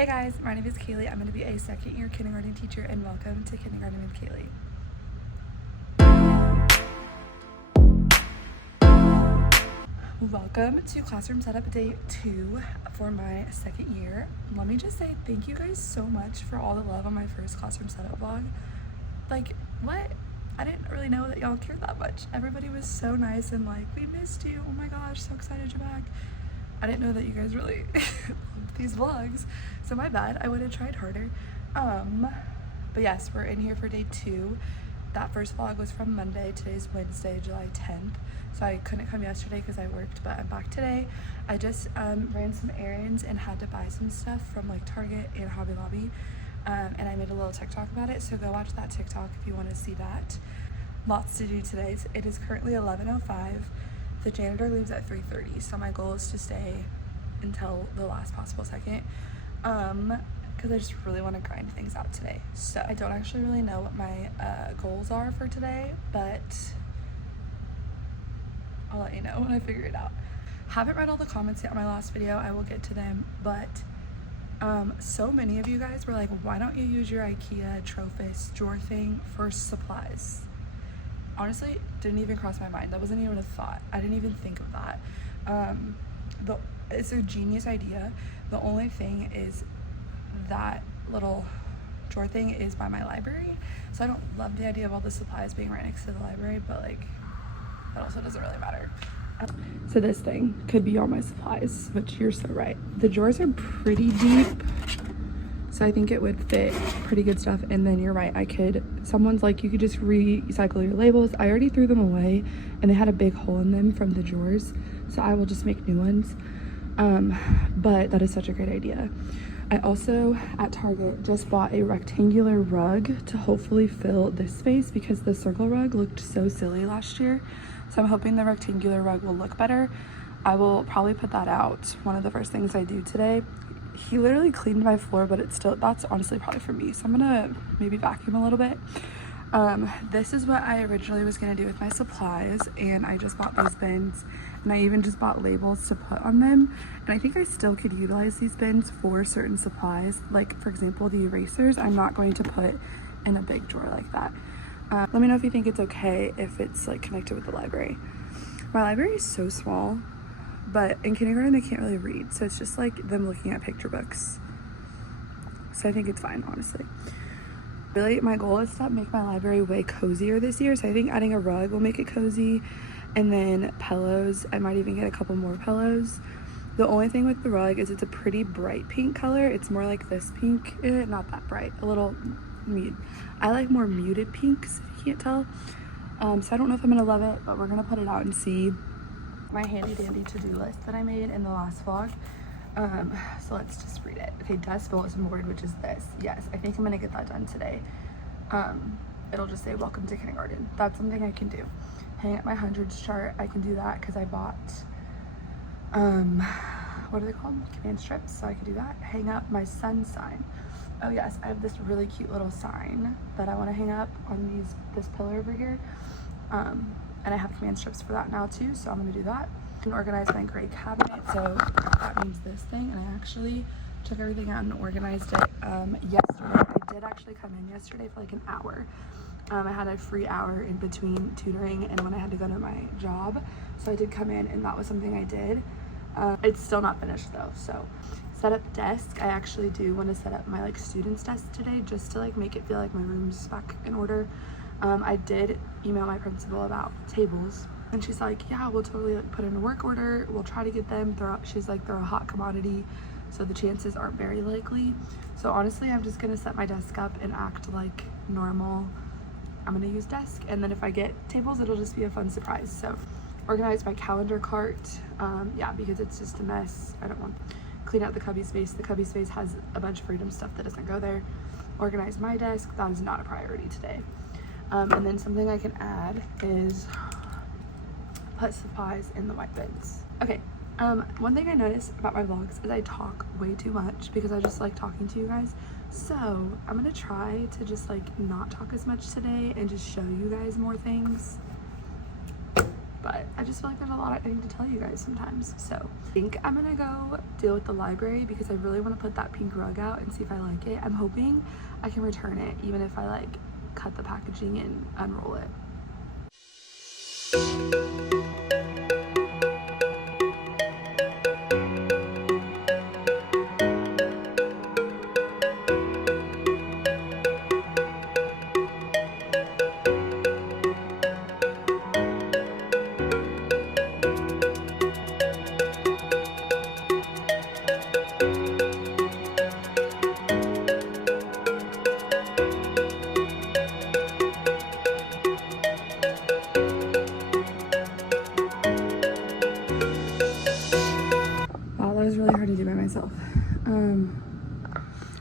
Hey guys, my name is Kaylee. I'm going to be a second year kindergarten teacher and welcome to Kindergarten with Kaylee. Welcome to classroom setup day 2 for my second year. Let me just say thank you guys so much for all the love on my first classroom setup vlog. Like, what? I didn't really know that y'all cared that much. Everybody was so nice and like, we missed you. Oh my gosh, so excited you're back. I didn't know that you guys really loved these vlogs, so my bad. I would have tried harder. But yes, we're in here for day 2. That first vlog was from Monday. Today's Wednesday, July 10th. So I couldn't come yesterday because I worked, but I'm back today. I just ran some errands and had to buy some stuff from like Target and Hobby Lobby. And I made a little TikTok about it, so go watch that TikTok if you want to see that. Lots to do today. It is currently 11:05. The janitor leaves at 3:30, so my goal is to stay until the last possible second, because I just really want to grind things out today. So I don't actually really know what my goals are for today, but I'll let you know when I figure it out. Haven't read all the comments yet on my last video. I will get to them, but so many of you guys were like, why don't you use your IKEA Tropist drawer thing for supplies? Honestly, didn't even cross my mind. That wasn't even a thought. I didn't even think of that. It's a genius idea. The only thing is that little drawer thing is by my library, so I don't love the idea of all the supplies being right next to the library, but like, that also doesn't really matter. So this thing could be all my supplies, which you're so right. The drawers are pretty deep, so I think it would fit pretty good stuff. And then you're right, someone's like, you could just recycle your labels. I already threw them away and they had a big hole in them from the drawers, so I will just make new ones. But that is such a great idea. I also at Target just bought a rectangular rug to hopefully fill this space because the circle rug looked so silly last year. So I'm hoping the rectangular rug will look better. I will probably put that out one of the first things I do today. He literally cleaned my floor, but that's honestly probably for me, so I'm gonna maybe vacuum a little bit. This is what I originally was gonna do with my supplies, and I just bought these bins, and I even just bought labels to put on them. And I think I still could utilize these bins for certain supplies, like for example the erasers. I'm not going to put in a big drawer like that. Let me know if you think it's okay if it's like connected with the library. My library is so small, but in kindergarten they can't really read, so it's just like them looking at picture books. So I think it's fine, honestly. Really, my goal is to make my library way cozier this year, so I think adding a rug will make it cozy, and then pillows. I might even get a couple more pillows. The only thing with the rug is it's a pretty bright pink color. It's more like this pink, not that bright, a little muted. I like more muted pinks, if you can't tell. So I don't know if I'm gonna love it, but we're gonna put it out and see. My handy dandy to-do list that I made in the last vlog. So let's just read it. Okay, desk bulletin board, which is this. Yes, I think I'm gonna get that done today. It'll just say welcome to kindergarten. That's something I can do. Hang up my hundreds chart. I can do that because I bought what are they called? Command strips, so I could do that. Hang up my sun sign. Oh yes, I have this really cute little sign that I want to hang up on this pillar over here. And I have command strips for that now too, so I'm gonna do that. And organize my gray cabinet, so that means this thing. And I actually took everything out and organized it yesterday. I did actually come in yesterday for like an hour. I had a free hour in between tutoring and when I had to go to my job, so I did come in and that was something I did. It's still not finished though. So set up desk. I actually do want to set up my like students desk today just to like make it feel like my room's back in order. I did email my principal about tables, and she's like, yeah, we'll totally like put in a work order. We'll try to get them. She's like, they're a hot commodity, so the chances aren't very likely. So honestly, I'm just gonna set my desk up and act like normal. I'm gonna use desk, and then if I get tables, it'll just be a fun surprise. So organize my calendar cart, yeah, because it's just a mess. I don't want to clean out the cubby space. The cubby space has a bunch of freedom stuff that doesn't go there. Organize my desk. That is not a priority today. And then something I can add is put supplies in the white bins. Okay, one thing I noticed about my vlogs is I talk way too much because I just like talking to you guys. So I'm gonna try to just like not talk as much today and just show you guys more things. But I just feel like there's a lot I need to tell you guys sometimes. So I think I'm gonna go deal with the library because I really want to put that pink rug out and see if I like it. I'm hoping I can return it even if I like cut the packaging and unroll it.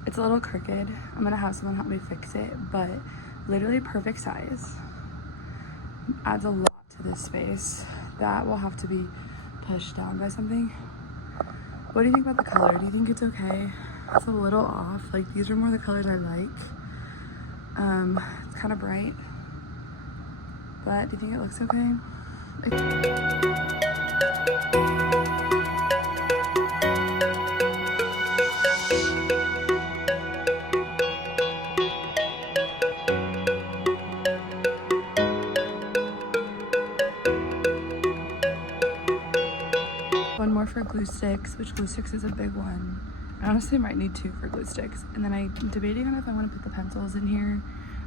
It's a little crooked. I'm gonna have someone help me fix it, but literally perfect size. Adds a lot to this space. That will have to be pushed down by something. What do you think about the color? Do you think it's okay? It's a little off. Like, these are more the colors I like. It's kind of bright, but do you think it looks okay? One more for glue sticks, which glue sticks is a big one. I honestly might need 2 for glue sticks. And then I'm debating on if I want to put the pencils in here.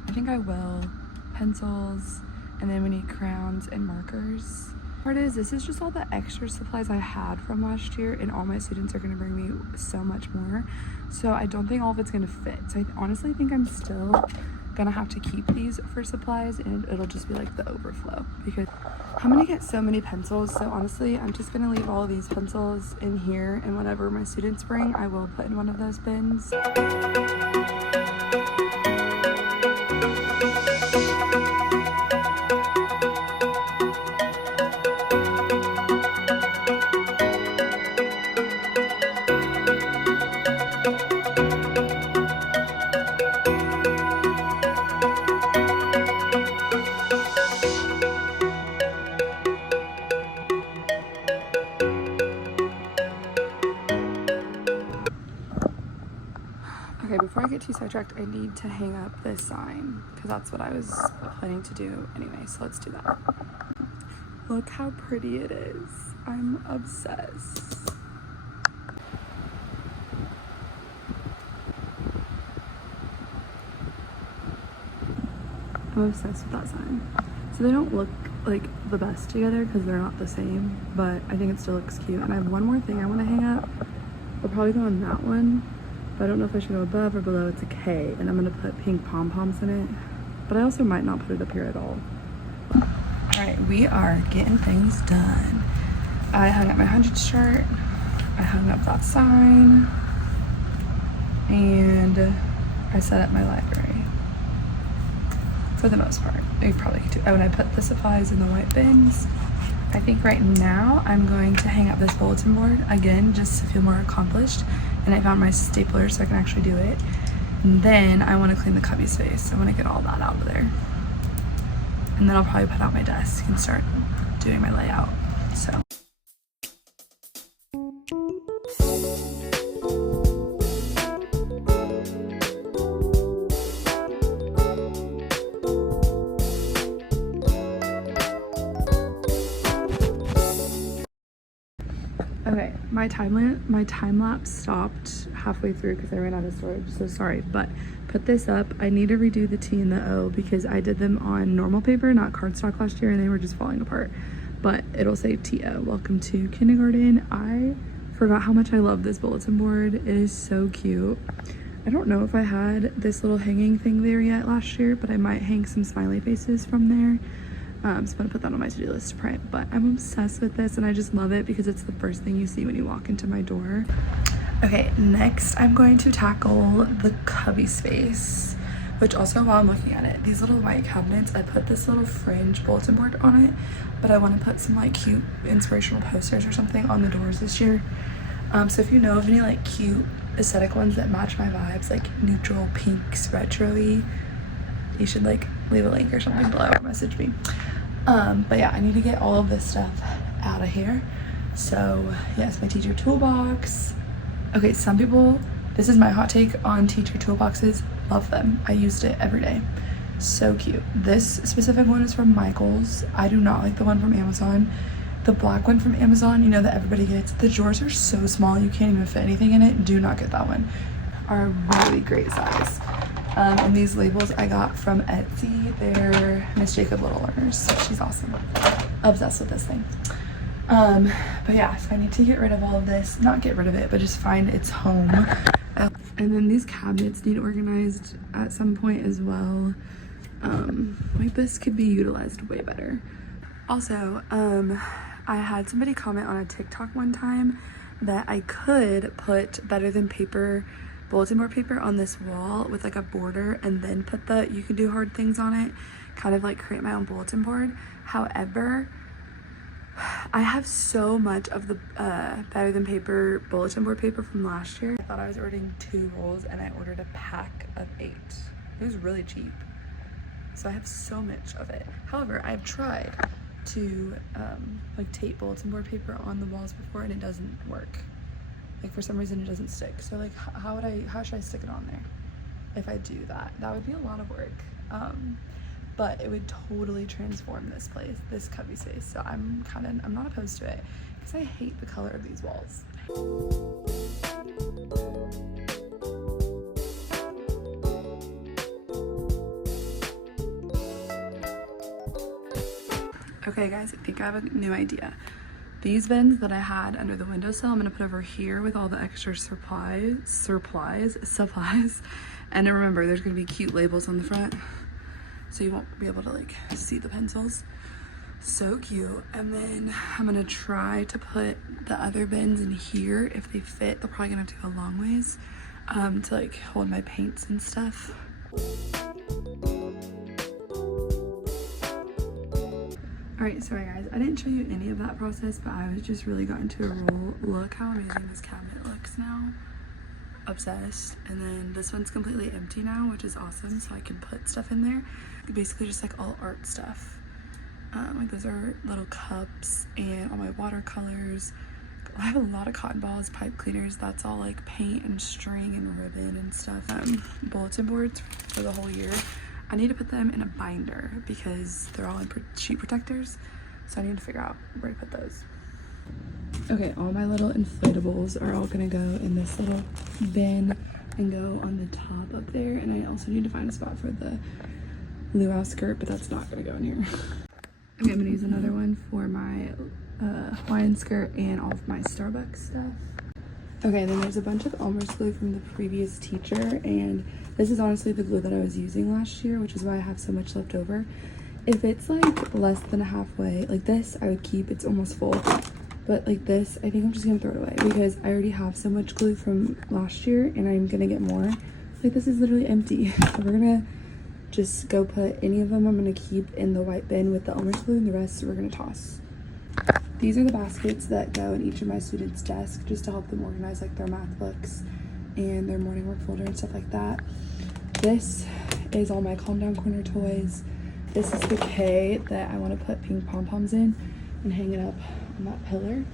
I think I will. Pencils, and then we need crowns and markers. Part is, this is just all the extra supplies I had from last year, and all my students are going to bring me so much more. So I don't think all of it's going to fit. So I honestly think I'm still gonna have to keep these for supplies, and it'll just be like the overflow because I'm gonna get so many pencils. So honestly, I'm just gonna leave all of these pencils in here, and whatever my students bring, I will put in one of those bins. Okay, before I get too sidetracked, I need to hang up this sign because that's what I was planning to do anyway, so let's do that. Look how pretty it is. I'm obsessed. I'm obsessed with that sign. So they don't look like the best together because they're not the same, but I think it still looks cute. And I have one more thing I want to hang up. I'll probably go on that one. But I don't know if I should go above or below. It's a K, and I'm gonna put pink pom-poms in it. But I also might not put it up here at all. All right, we are getting things done. I hung up my 100s chart. I hung up that sign. And I set up my library. For the most part. You probably could do. Oh, and I put the supplies in the white bins. I think right now I'm going to hang up this bulletin board again, just to feel more accomplished. And I found my stapler so I can actually do it. And then I want to clean the cubby space. I want to get all that out of there. And then I'll probably put out my desk and start doing my layout. So. Okay, my time lapse stopped halfway through because I ran out of storage, so sorry, but put this up. I need to redo the T and the O because I did them on normal paper, not cardstock last year, and they were just falling apart. But it'll say TO, welcome to kindergarten. I forgot how much I love this bulletin board. It is so cute. I don't know if I had this little hanging thing there yet last year, but I might hang some smiley faces from there. So I'm gonna put that on my to-do list to print, but I'm obsessed with this and I just love it because it's the first thing you see when you walk into my door. Okay, next I'm going to tackle the cubby space, which also while I'm looking at it, these little white cabinets, I put this little fringe bulletin board on it, but I want to put some like cute inspirational posters or something on the doors this year. So if you know of any like cute aesthetic ones that match my vibes, like neutral pinks, retro-y, you should like leave a link or something below or message me. But yeah, I need to get all of this stuff out of here. So yes, my teacher toolbox. Okay, some people, this is my hot take on teacher toolboxes. Love them. I used it every day. So cute. This specific one is from Michaels. I do not like the one from Amazon. The black one from Amazon, you know, that everybody gets. The drawers are so small, you can't even fit anything in it. Do not get that one. Are a really great size. And these labels I got from Etsy. They're Miss Jacob Little Learners. She's awesome. Obsessed with this thing. But yeah, so I need to get rid of all of this. Not get rid of it, but just find its home. And then these cabinets need organized at some point as well. Like this could be utilized way better. Also, I had somebody comment on a TikTok one time that I could put Better Than Paper bulletin board paper on this wall with like a border and then put the You Can Do Hard Things on it, kind of like create my own bulletin board. However, I have so much of the Better Than Paper bulletin board paper from last year. I thought I was ordering 2 rolls and I ordered a pack of 8. It was really cheap. So I have so much of it. However, I've tried to like tape bulletin board paper on the walls before and it doesn't work. Like for some reason it doesn't stick. So like how should I stick it on there if I do that? That would be a lot of work. But it would totally transform this place, this cubby space. So I'm not opposed to it because I hate the color of these walls. Okay guys, I think I have a new idea. These bins that I had under the windowsill, I'm gonna put over here with all the extra supplies. And then remember, there's gonna be cute labels on the front, so you won't be able to like see the pencils. So cute. And then I'm gonna try to put the other bins in here if they fit. They're probably gonna have to go a long ways to like hold my paints and stuff. Alright, sorry guys, I didn't show you any of that process, but I was just really got into a roll. Look how amazing this cabinet looks now. Obsessed. And then this one's completely empty now, which is awesome, so I can put stuff in there. Basically just like all art stuff. Like those are little cups and all my watercolors. I have a lot of cotton balls, pipe cleaners. That's all like paint and string and ribbon and stuff. Bulletin boards for the whole year. I need to put them in a binder because they're all in sheet protectors. So I need to figure out where to put those. Okay, all my little inflatables are all gonna go in this little bin and go on the top up there. And I also need to find a spot for the luau skirt, but that's not gonna go in here. Okay, I'm gonna use another one for my Hawaiian skirt and all of my Starbucks stuff. Okay, then there's a bunch of Elmer's glue from the previous teacher, and this is honestly the glue that I was using last year, which is why I have so much left over. If it's like less than a halfway, like this, I would keep, it's almost full. But like this, I think I'm just gonna throw it away because I already have so much glue from last year and I'm gonna get more. Like this is literally empty. So we're gonna just go put any of them I'm gonna keep in the white bin with the Elmer's glue, and the rest we're gonna toss. These are the baskets that go in each of my students' desks just to help them organize like their math books and their morning work folder and stuff like that. This is all my Calm Down Corner toys. This is the K that I want to put pink pom-poms in and hang it up on that pillar.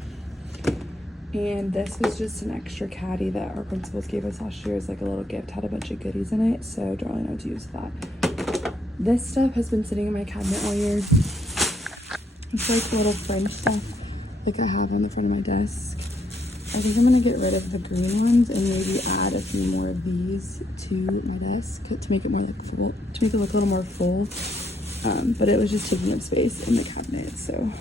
And this was just an extra caddy that our principals gave us last year as like a little gift. Had a bunch of goodies in it, so don't really know what to use that. This stuff has been sitting in my cabinet all year. It's like little French stuff like I have on the front of my desk. I think I'm gonna get rid of the green ones and maybe add a few more of these to my desk to make it more like full, to make it look a little more full. But it was just taking up space in the cabinet, so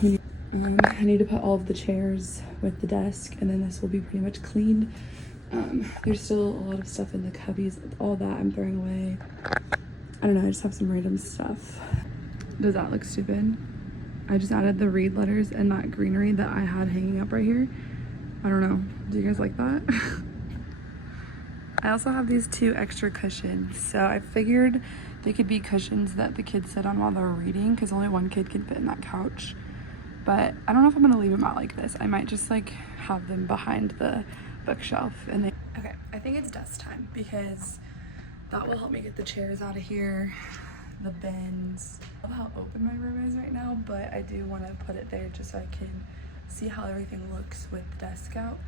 I need to put all of the chairs with the desk, and then this will be pretty much cleaned. There's still a lot of stuff in the cubbies. All that I'm throwing away. I don't know, I just have some random stuff. Does that look stupid? I just added the read letters and that greenery that I had hanging up right here. I don't know. Do you guys like that? I also have these 2 extra cushions. So I figured they could be cushions that the kids sit on while they're reading because only one kid can fit in that couch. But I don't know if I'm gonna leave them out like this. I might just like have them behind the bookshelf. And okay, I think it's dust time because that will help me get the chairs out of here. the bins. I love how open my room is right now, but I do want to put it there just so I can see how everything looks with the desk out.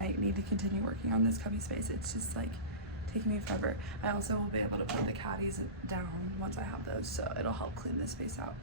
I need to continue working on this cubby space. It's just like taking me forever. I also will be able to put the caddies down once I have those, so it'll help clean this space out.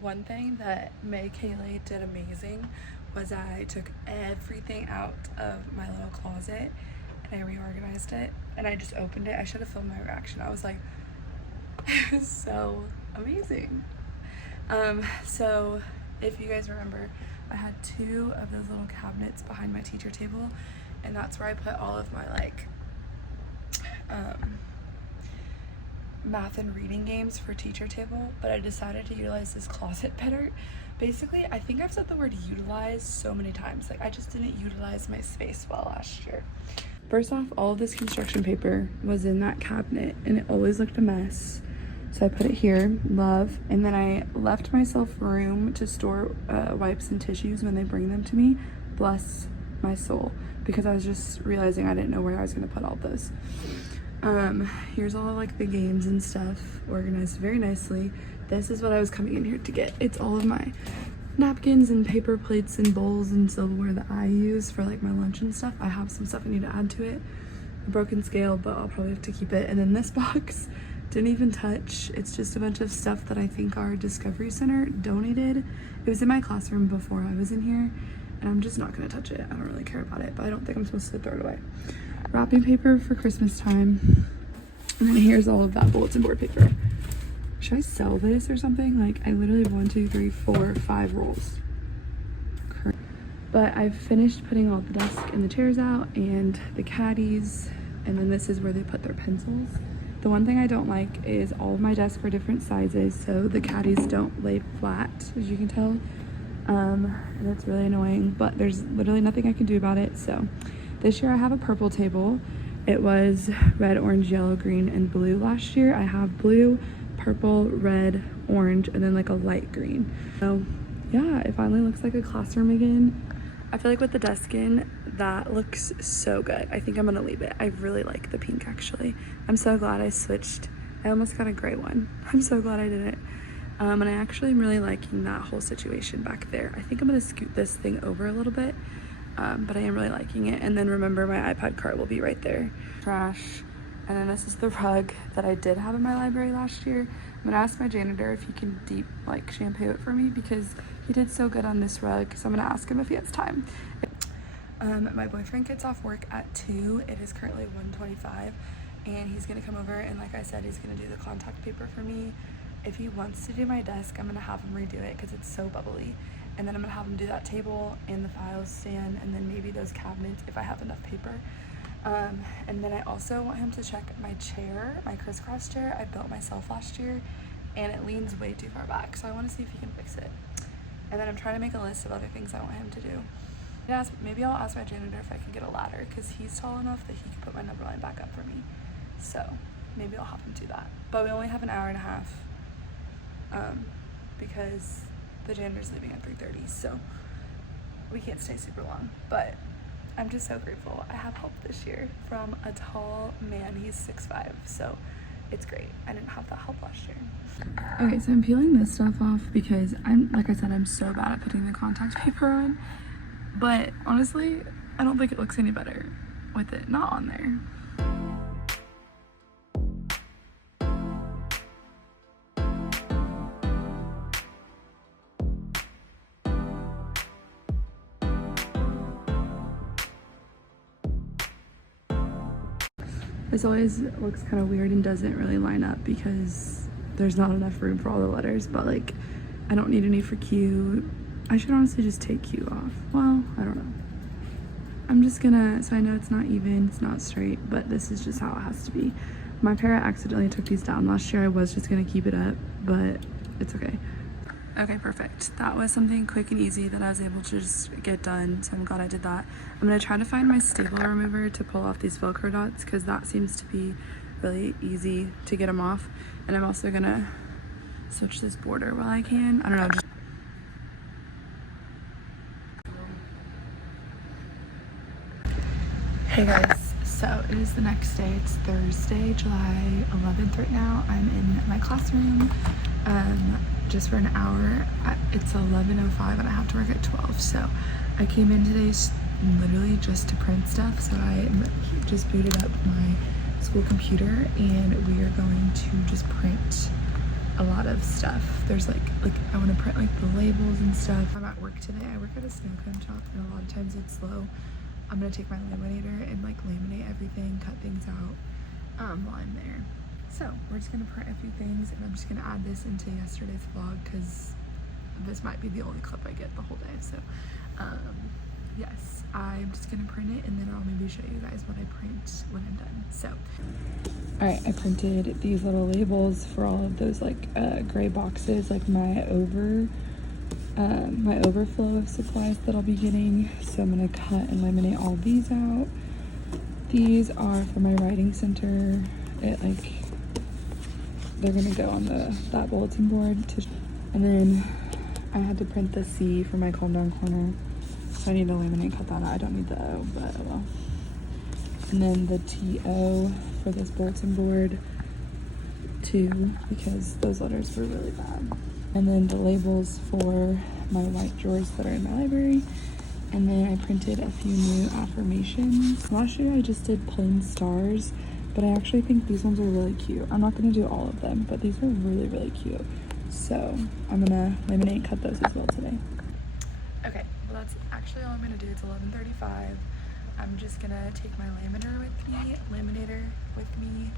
One thing that May Kaylee did amazing was I took everything out of my little closet and I reorganized it and I just opened it. I should have filmed my reaction. I was like, it was so amazing. So if you guys remember, I had 2 of those little cabinets behind my teacher table, and that's where I put all of my like math and reading games for teacher table, but I decided to utilize this closet better. Basically, I think I've said the word utilize so many times. Like, I just didn't utilize my space well last year. First off, all of this construction paper was in that cabinet and it always looked a mess. So I put it here, love, and then I left myself room to store wipes and tissues when they bring them to me. Bless my soul, because I was just realizing I didn't know where I was gonna put all those. Here's all of like the games and stuff organized very nicely. This is what I was coming in here to get. It's all of my napkins and paper plates and bowls and silverware that I use for like my lunch and stuff. I have some stuff I need to add to it. A broken scale, but I'll probably have to keep it. And then this box, didn't even touch. It's just a bunch of stuff that I think our Discovery Center donated. It was in my classroom before I was in here, and I'm just not gonna touch it. I don't really care about it, but I don't think I'm supposed to throw it away. Wrapping paper for Christmas time. And then here's all of that bulletin board paper. Should I sell this or something? Like, I literally have 1, 2, 3, 4, 5 rolls. But I've finished putting all the desk and the chairs out and the caddies, and then this is where they put their pencils. The one thing I don't like is all of my desks are different sizes, so the caddies don't lay flat, as you can tell. And it's really annoying, but there's literally nothing I can do about it. So this year I have a purple table. It was red, orange, yellow, green, and blue last year. I have blue, purple, red, orange, and then like a light green. So yeah, it finally looks like a classroom again. I feel like with the desk in, that looks so good. I think I'm gonna leave it. I really like the pink actually. I'm so glad I switched. I almost got a gray one. I'm so glad I did it. And I actually am really liking that whole situation back there. I think I'm gonna scoot this thing over a little bit, but I am really liking it. And then remember, my iPad cart will be right there. Trash. And then this is the rug that I did have in my library last year. I'm gonna ask my janitor if he can deep like shampoo it for me, because he did so good on this rug. So I'm gonna ask him if he has time. My boyfriend gets off work at 2. It is currently 1:25, and he's gonna come over, and like I said, he's gonna do the contact paper for me. If he wants to do my desk, I'm gonna have him redo it because it's so bubbly. And then I'm gonna have him do that table and the files stand, and then maybe those cabinets if I have enough paper. And then I also want him to check my chair, my crisscross chair I built myself last year, and it leans way too far back. So I wanna see if he can fix it. And then I'm trying to make a list of other things I want him to do. Maybe I'll ask my janitor if I can get a ladder, because he's tall enough that he can put my number line back up for me. So maybe I'll have him do that. But we only have an hour and a half because the janitor's leaving at 3:30, so we can't stay super long. But I'm just so grateful I have help this year from a tall man. He's 6'5", so it's great. I didn't have that help last year. Okay, so I'm peeling this stuff off because like I said, I'm so bad at putting the contact paper on. But honestly, I don't think it looks any better with it not on there. This always looks kind of weird and doesn't really line up because there's not enough room for all the letters, but like I don't need any for Q. I should honestly just take Q off. Well, I don't know. I'm just gonna, so I know it's not even, it's not straight, but this is just how it has to be. My parrot accidentally took these down last year. I was just gonna keep it up, but it's okay. Okay, perfect. That was something quick and easy that I was able to just get done, so I'm glad I did that. I'm gonna try to find my staple remover to pull off these Velcro dots because that seems to be really easy to get them off. And I'm also gonna switch this border while I can. I don't know, just hey guys, so it is the next day. It's Thursday, July 11th right now. I'm in my classroom just for an hour. It's 11:05 and I have to work at 12. So I came in today literally just to print stuff. So I just booted up my school computer and we are going to just print a lot of stuff. There's like I want to print like the labels and stuff. I'm at work today. I work at a snow cone shop and a lot of times it's slow. I'm gonna take my laminator and like laminate everything, cut things out while I'm there. So we're just gonna print a few things and I'm just gonna add this into yesterday's vlog because this might be the only clip I get the whole day. So yes, I'm just gonna print it and then I'll maybe show you guys what I print when I'm done. So all right, I printed these little labels for all of those like gray boxes, like my overflow of supplies that I'll be getting. So I'm gonna cut and laminate all these out. These are for my writing center. They're gonna go on that bulletin board. And then I had to print the C for my calm down corner. So I need to laminate, cut that out. I don't need the O, but oh well. And then the TO for this bulletin board too, because those letters were really bad. And then the labels for my white drawers that are in my library. And then I printed a few new affirmations. Last year I just did plain stars, but I actually think these ones are really cute. I'm not gonna do all of them, but these are really, really cute. So I'm gonna laminate and cut those as well today. Okay, well that's actually all I'm gonna do. It's 11:35. I'm just gonna take my laminator with me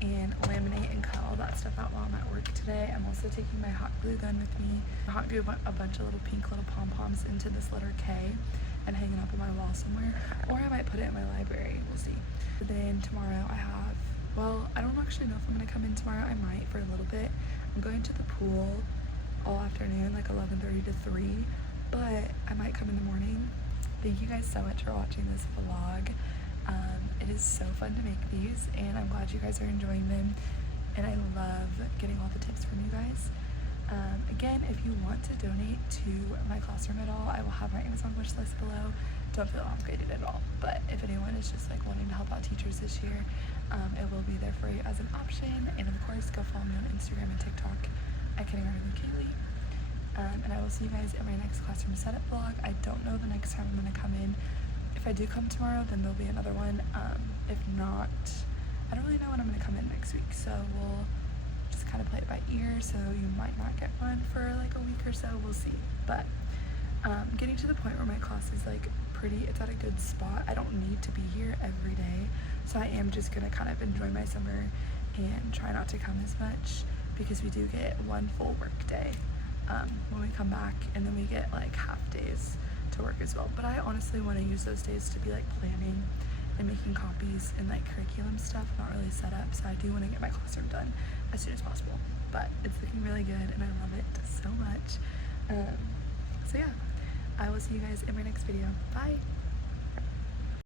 and laminate and cut all that stuff out while I'm at work today. I'm also taking my hot glue gun with me. I hot glue a bunch of little pink little pom-poms into this letter K and hang it up on my wall somewhere, or I might put it in my library, we'll see. Then tomorrow I have, well, I don't actually know if I'm gonna come in tomorrow. I might for a little bit. I'm going to the pool all afternoon, like 11:30 to 3, but I might come in the morning. Thank you guys so much for watching this vlog. It is so fun to make these and I'm glad you guys are enjoying them and I love getting all the tips from you guys. Again, if you want to donate to my classroom at all, I will have my Amazon wish list below. Don't feel obligated at all, but if anyone is just like wanting to help out teachers this year, it will be there for you as an option. And of course, go follow me on Instagram and TikTok at Kindergarten with Kaylee. And I will see you guys in my next classroom setup vlog. I don't know the next time I'm gonna come in. If I do come tomorrow, then there'll be another one. If not, I don't really know when I'm gonna come in next week, so we'll just kind of play it by ear. So you might not get one for like a week or so, we'll see. But getting to the point where my class is like it's at a good spot. I don't need to be here every day, so I am just gonna kind of enjoy my summer and try not to come as much because we do get one full work day when we come back, and then we get like half days to work as well. But I honestly want to use those days to be like planning and making copies and like curriculum stuff, not really set up. So I do want to get my classroom done as soon as possible, but it's looking really good and I love it so much. So yeah, I will see you guys in my next video. Bye.